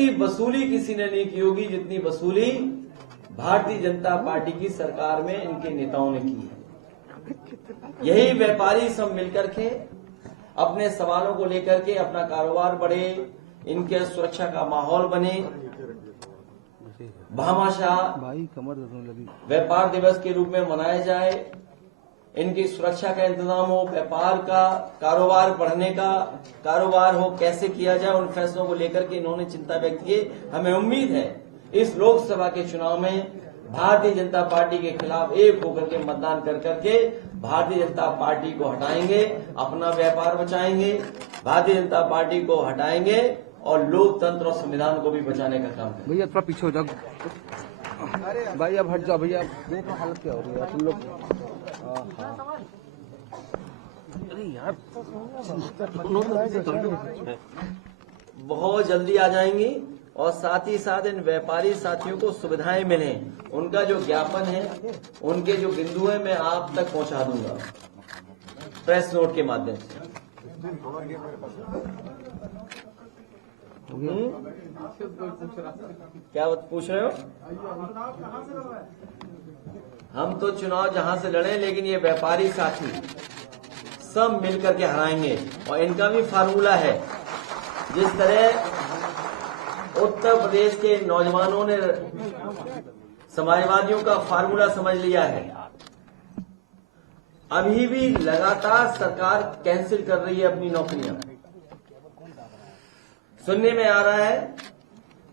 ऐसी वसूली किसी ने नहीं की होगी जितनी वसूली भारतीय जनता पार्टी की सरकार में इनके नेताओं ने की है। यही व्यापारी सब मिलकर के अपने सवालों को लेकर के अपना कारोबार बढ़े, इनके सुरक्षा का माहौल बने, भामाशाह व्यापार दिवस के रूप में मनाया जाए, इनकी सुरक्षा का इंतजाम हो, व्यापार का कारोबार बढ़ने का कारोबार हो, कैसे किया जाए, उन फैसलों को लेकर के इन्होंने चिंता व्यक्त की। हमें उम्मीद है इस लोकसभा के चुनाव में भारतीय जनता पार्टी के खिलाफ एक होकर के मतदान कर करके भारतीय जनता पार्टी को हटाएंगे, अपना व्यापार बचाएंगे, भारतीय जनता पार्टी को हटाएंगे और लोकतंत्र और संविधान को भी बचाने का काम करेंगे। भैया थोड़ा पीछे हो जाओ भाई, अब हट जाओ भैया, देखो हालत क्या हो रही है तुम लोग। अरे यार बहुत जल्दी आ जाएंगी और साथ ही साथ इन व्यापारी साथियों को सुविधाएं मिलें, उनका जो ज्ञापन है, उनके जो बिंदु है, मैं आप तक पहुंचा दूंगा प्रेस नोट के माध्यम से। क्या पूछ रहे हो? हम तो चुनाव जहां से लड़े, लेकिन ये व्यापारी साथी सब मिलकर के हराएंगे और इनका भी फार्मूला है। जिस तरह उत्तर प्रदेश के नौजवानों ने समाजवादियों का फार्मूला समझ लिया है, अभी भी लगातार सरकार कैंसिल कर रही है अपनी नौकरियां। सुनने में आ रहा है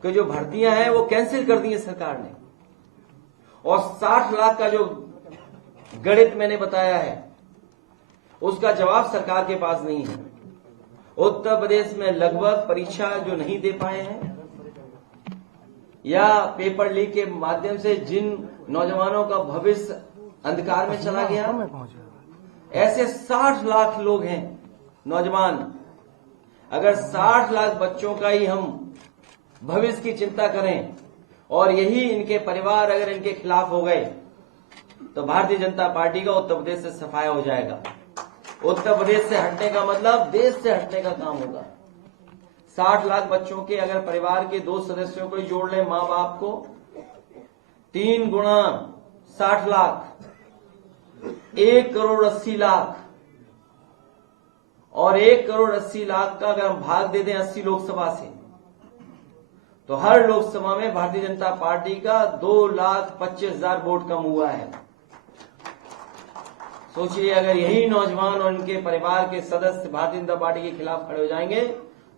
कि जो भर्तियां हैं वो कैंसिल कर दी है सरकार ने, और 60 लाख का जो गणित मैंने बताया है उसका जवाब सरकार के पास नहीं है। उत्तर प्रदेश में लगभग परीक्षा जो नहीं दे पाए हैं या पेपर लीक के माध्यम से जिन नौजवानों का भविष्य अंधकार में चला गया, ऐसे 60 लाख लोग हैं नौजवान। अगर 60 लाख बच्चों का ही हम भविष्य की चिंता करें और यही इनके परिवार अगर इनके खिलाफ हो गए तो भारतीय जनता पार्टी का उत्तर प्रदेश से सफाया हो जाएगा। उत्तर प्रदेश से हटने का मतलब देश से हटने का काम होगा। 60 लाख बच्चों के अगर परिवार के 2 सदस्यों को ही जोड़ लें, मां बाप को, 3 गुणा 60 लाख 1 करोड़ 80 लाख, और 1 करोड़ 80 लाख का अगर हम भाग दे दें 80 लोकसभा से, तो हर लोकसभा में भारतीय जनता पार्टी का 2,25,000 वोट कम हुआ है। सोचिए, अगर यही नौजवान और इनके परिवार के सदस्य भारतीय जनता पार्टी के खिलाफ खड़े हो जाएंगे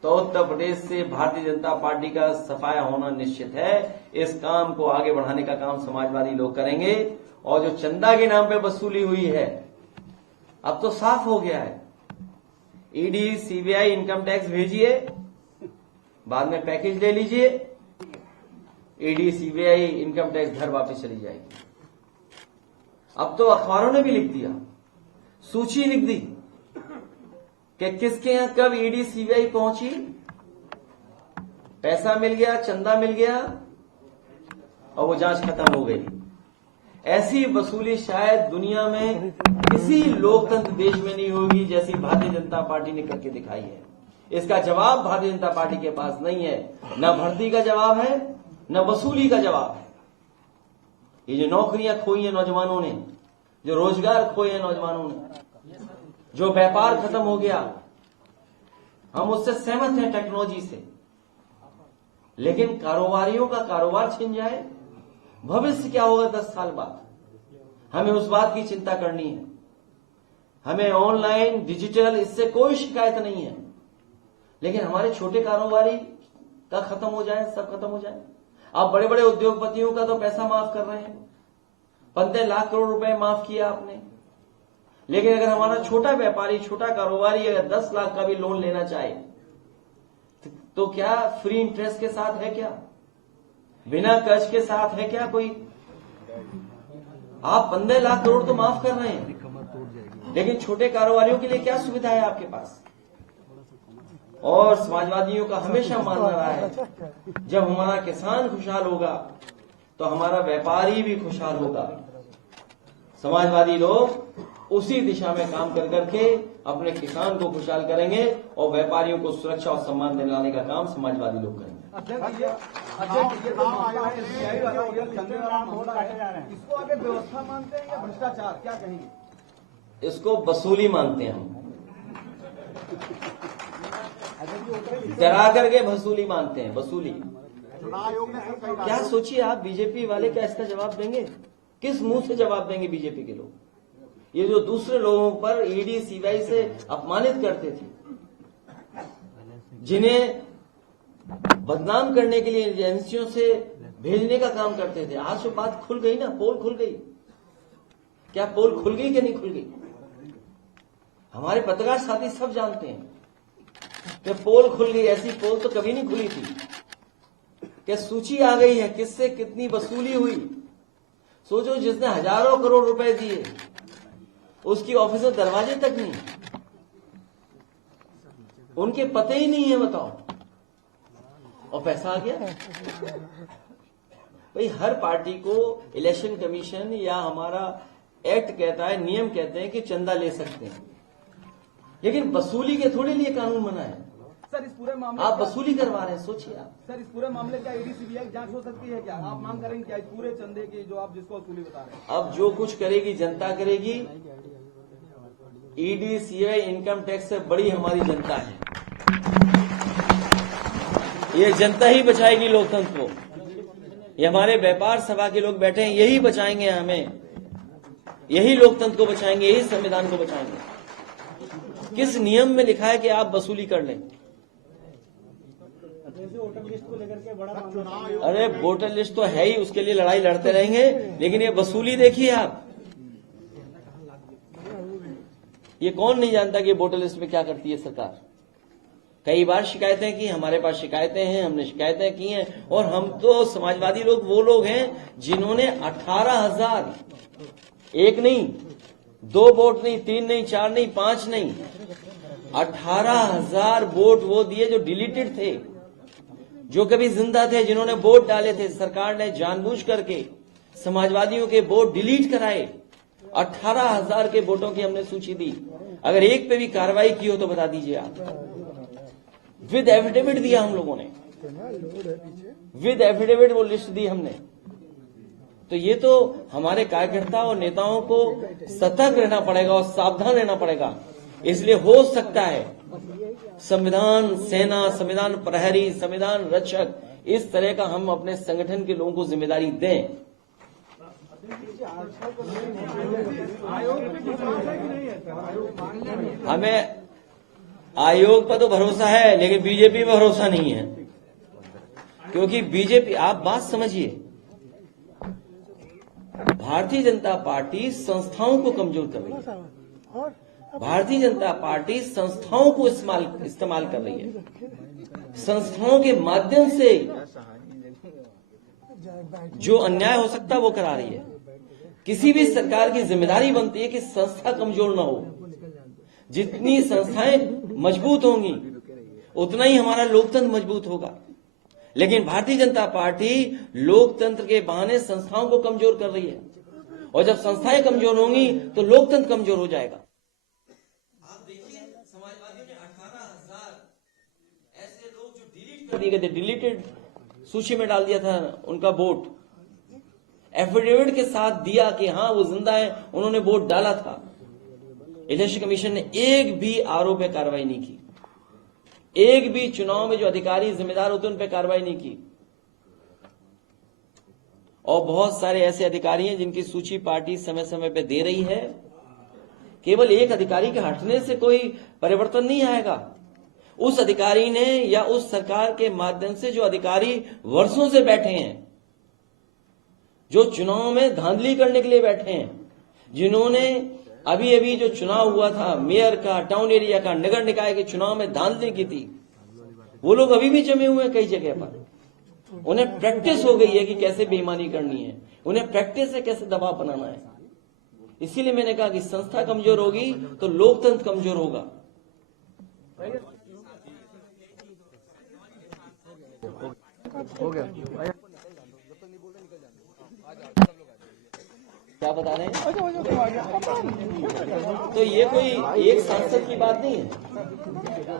तो उत्तर प्रदेश से भारतीय जनता पार्टी का सफाया होना निश्चित है। इस काम को आगे बढ़ाने का काम समाजवादी लोग करेंगे। और जो चंदा के नाम पे वसूली हुई है, अब तो साफ हो गया है। ईडी, सीबीआई, इनकम टैक्स भेजिए, बाद में पैकेज ले लीजिए, ईडी, सीबीआई, इनकम टैक्स घर वापस चली जाएगी। अब तो अखबारों ने भी लिख दिया, सूची लिख दी कि किसके यहां कब ईडी, सीबीआई पहुंची, पैसा मिल गया, चंदा मिल गया और वो जांच खत्म हो गई। ऐसी वसूली शायद दुनिया में किसी लोकतंत्र देश में नहीं होगी जैसी भारतीय जनता पार्टी ने करके दिखाई है। इसका जवाब भारतीय जनता पार्टी के पास नहीं है। न भर्ती का जवाब है, न वसूली का जवाब है। ये जो नौकरियां खोई हैं नौजवानों ने, जो रोजगार खोए हैं नौजवानों ने, जो व्यापार खत्म हो गया, हम उससे सहमत हैं टेक्नोलॉजी से, लेकिन कारोबारियों का कारोबार छिन जाए, भविष्य क्या होगा 10 साल बाद, हमें उस बात की चिंता करनी है। हमें ऑनलाइन, डिजिटल, इससे कोई शिकायत नहीं है, लेकिन हमारे छोटे कारोबारी का खत्म हो जाए, सब खत्म हो जाए। आप बड़े बड़े उद्योगपतियों का तो पैसा माफ कर रहे हैं, 15 लाख करोड़ रुपए माफ किया आपने, लेकिन अगर हमारा छोटा व्यापारी, छोटा कारोबारी अगर 10 लाख का भी लोन लेना चाहे तो क्या फ्री इंटरेस्ट के साथ है, क्या बिना कर्ज के साथ है क्या कोई? आप 15 लाख करोड़ तो माफ कर रहे हैं, लेकिन छोटे कारोबारियों के लिए क्या सुविधा है आपके पास? और समाजवादियों का हमेशा मानना रहा है, जब हमारा किसान खुशहाल होगा तो हमारा व्यापारी भी खुशहाल होगा। समाजवादी लोग उसी दिशा में काम कर करके अपने किसान को खुशहाल करेंगे और व्यापारियों को सुरक्षा और सम्मान दिलाने का काम समाजवादी लोग करेंगे। अध्यक्ष ये तो मामला है SBI वाला और चंद्रयान मामला है, इसको आगे व्यवस्था मानते हैं या भ्रष्टाचार, क्या कहेंगे? इसको वसूली मानते हैं हम, डरा करके वसूली मानते हैं, वसूली। चुनाव आयोग ने सर क्या सोचिए आप, बीजेपी वाले क्या इसका जवाब देंगे? किस मुंह से जवाब देंगे बीजेपी के लोग? ये जो दूसरे लोगों पर ईडी सीबीआई से अपमानित करते थे, जिन्हें बदनाम करने के लिए एजेंसियों से भेजने का काम करते थे, आज तो बात खुल गई ना, पोल खुल गई। क्या पोल खुल गई कि नहीं खुल गई? हमारे पत्रकार साथी सब जानते हैं कि पोल खुल गई। ऐसी पोल तो कभी नहीं खुली थी कि सूची आ गई है किससे कितनी वसूली हुई। सोचो, जिसने हजारों करोड़ रुपए दिए उसकी ऑफिस में दरवाजे तक नहीं, उनके पते ही नहीं है, बताओ, और पैसा आ गया। भाई, हर पार्टी को इलेक्शन कमीशन या हमारा एक्ट कहता है, नियम कहते हैं कि चंदा ले सकते हैं, लेकिन वसूली के थोड़े लिए कानून बना है। सर इस पूरे मामले आप वसूली करवा रहे हैं, सोचिए आप। सर इस पूरे मामले का ईडी सीबीआई जांच हो सकती है क्या? आप मांग करेंगे क्या इस पूरे चंदे की, जो आप जिसको वसूली बता रहे हैं? अब जो कुछ करेगी जनता करेगी। ईडी सीबीआई इनकम टैक्स से बड़ी हमारी जनता है। ये जनता ही बचाएगी लोकतंत्र को। ये हमारे व्यापार सभा के लोग बैठे हैं, यही बचाएंगे हमें, यही लोकतंत्र को बचाएंगे, यही संविधान को बचाएंगे। किस नियम में लिखा है कि आप वसूली कर लें? अरे वोटर लिस्ट तो है ही, उसके लिए लड़ाई लड़ते रहेंगे, लेकिन ये वसूली देखिए आप। ये कौन नहीं जानता कि वोटर लिस्ट में क्या करती है सरकार? कई बार शिकायतें की, हमारे पास शिकायतें हैं, हमने शिकायतें की हैं, और हम तो समाजवादी लोग वो लोग हैं जिन्होंने 18,000, एक नहीं, 2 वोट नहीं, 3 नहीं, 4 नहीं, 5 नहीं, 18,000 वोट वो दिए जो डिलीटेड थे, जो कभी जिंदा थे, जिन्होंने वोट डाले थे। सरकार ने जानबूझ करके समाजवादियों के वोट डिलीट कराए। 18,000 के वोटों की हमने सूची दी। अगर एक पे भी कार्रवाई की हो तो बता दीजिए आप। विद एफिडेविट दिया हम लोगों ने, विद एफिडेविट वो लिस्ट दी हमने। तो ये तो हमारे कार्यकर्ता और नेताओं को सतर्क रहना पड़ेगा और सावधान रहना पड़ेगा। इसलिए हो सकता है संविधान सेना, संविधान प्रहरी, संविधान रक्षक, इस तरह का हम अपने संगठन के लोगों को जिम्मेदारी दें। हमें आयोग पर तो भरोसा है, लेकिन बीजेपी पर भरोसा नहीं है, क्योंकि बीजेपी, आप बात समझिए, भारतीय जनता पार्टी संस्थाओं को कमजोर कर रही है। भारतीय जनता पार्टी संस्थाओं को इस्तेमाल कर रही है। संस्थाओं के माध्यम से जो अन्याय हो सकता है वो करा रही है। किसी भी सरकार की जिम्मेदारी बनती है कि संस्था कमजोर ना हो। जितनी संस्थाएं मजबूत होंगी उतना ही हमारा लोकतंत्र मजबूत होगा। लेकिन भारतीय जनता पार्टी लोकतंत्र के बहाने संस्थाओं को कमजोर कर रही है, और जब संस्थाएं कमजोर होंगी तो लोकतंत्र कमजोर हो जाएगा। आप देखिए, समाजवादियों ने 18,000 ऐसे लोग जो डिलीट कर दिए गए थे, डिलीटेड सूची में डाल दिया था उनका वोट, एफिडेविट के साथ दिया कि हाँ वो जिंदा है, उन्होंने वोट डाला था। इलेक्शन कमीशन ने एक भी आरोप पे कार्रवाई नहीं की, एक भी चुनाव में जो अधिकारी जिम्मेदार होते हैं उन पे कार्रवाई नहीं की। और बहुत सारे ऐसे अधिकारी हैं जिनकी सूची पार्टी समय समय पे दे रही है। केवल एक अधिकारी के हटने से कोई परिवर्तन नहीं आएगा। उस अधिकारी ने या उस सरकार के माध्यम से जो अधिकारी वर्षों से बैठे हैं, जो चुनाव में धांधली करने के लिए बैठे हैं, जिन्होंने अभी अभी जो चुनाव हुआ था मेयर का, टाउन एरिया का, नगर निकाय के चुनाव में धांधली की थी, वो लोग अभी भी जमे हुए हैं कई जगह पर। उन्हें प्रैक्टिस हो गई है कि कैसे बेईमानी करनी है, उन्हें प्रैक्टिस है कैसे दबाव बनाना है। इसीलिए मैंने कहा कि संस्था कमजोर होगी तो लोकतंत्र कमजोर होगा। हो गया। क्या बता रहे हैं? तो ये कोई एक सांसद की बात नहीं है।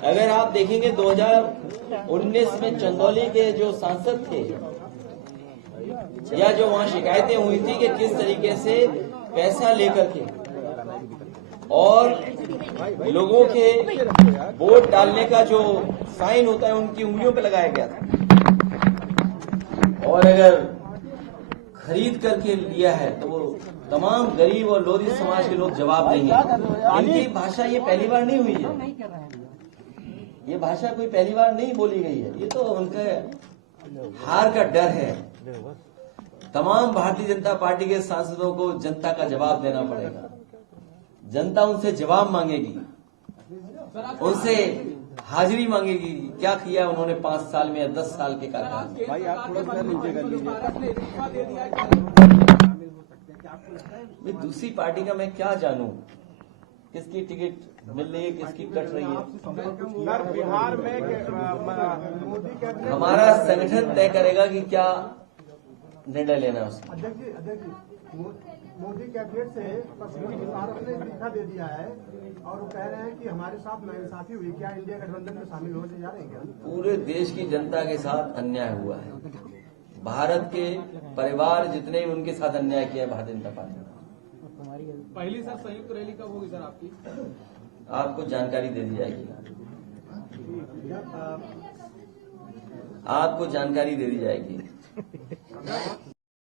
अगर आप देखेंगे 2019 में चंदौली के जो सांसद थे या जो वहां शिकायतें हुई थी कि किस तरीके से पैसा लेकर के और लोगों के वोट डालने का जो साइन होता है उनकी उंगलियों पे लगाया गया था, और अगर खरीद करके लिया है तो वो तमाम गरीब और लोधी समाज के लोग जवाब देंगे। इनकी भाषा ये पहली बार नहीं हुई है, ये भाषा कोई पहली बार नहीं बोली गई है। ये तो उनका हार का डर है। तमाम भारतीय जनता पार्टी के सांसदों को जनता का जवाब देना पड़ेगा। जनता उनसे जवाब मांगेगी, उनसे हाजिरी मांगेगी कि क्या किया उन्होंने 5 साल में या 10 साल के कार्यकाल में। भाई आप थोड़ा सा नीचे कर लीजिए। दूसरी पार्टी का मैं क्या जानूं, किसकी टिकट मिल रही है, किसकी कट रही है। सर, बिहार में मोदी कैबिनेट, हमारा संगठन तय करेगा कि क्या निर्णय लेना है उसमें। अध्यक्ष जी, मोदी कैबिनेट से पश्चिमी भारत ने इस्तीफा दे दिया है और वो कह रहे हैं कि हमारे साथ नाइंसाफी हुई। क्या इंडिया गठबंधन में शामिल होने जा रहे हैं क्या? पूरे देश की जनता के साथ अन्याय हुआ है। भारत के परिवार जितने भी उनके साथ अन्याय किया है भारतीय जनता पार्टी ने। पहली सर संयुक्त रैली कब होगी सर आपकी? आपको जानकारी दे दी जाएगी, आपको जानकारी दे दी जाएगी।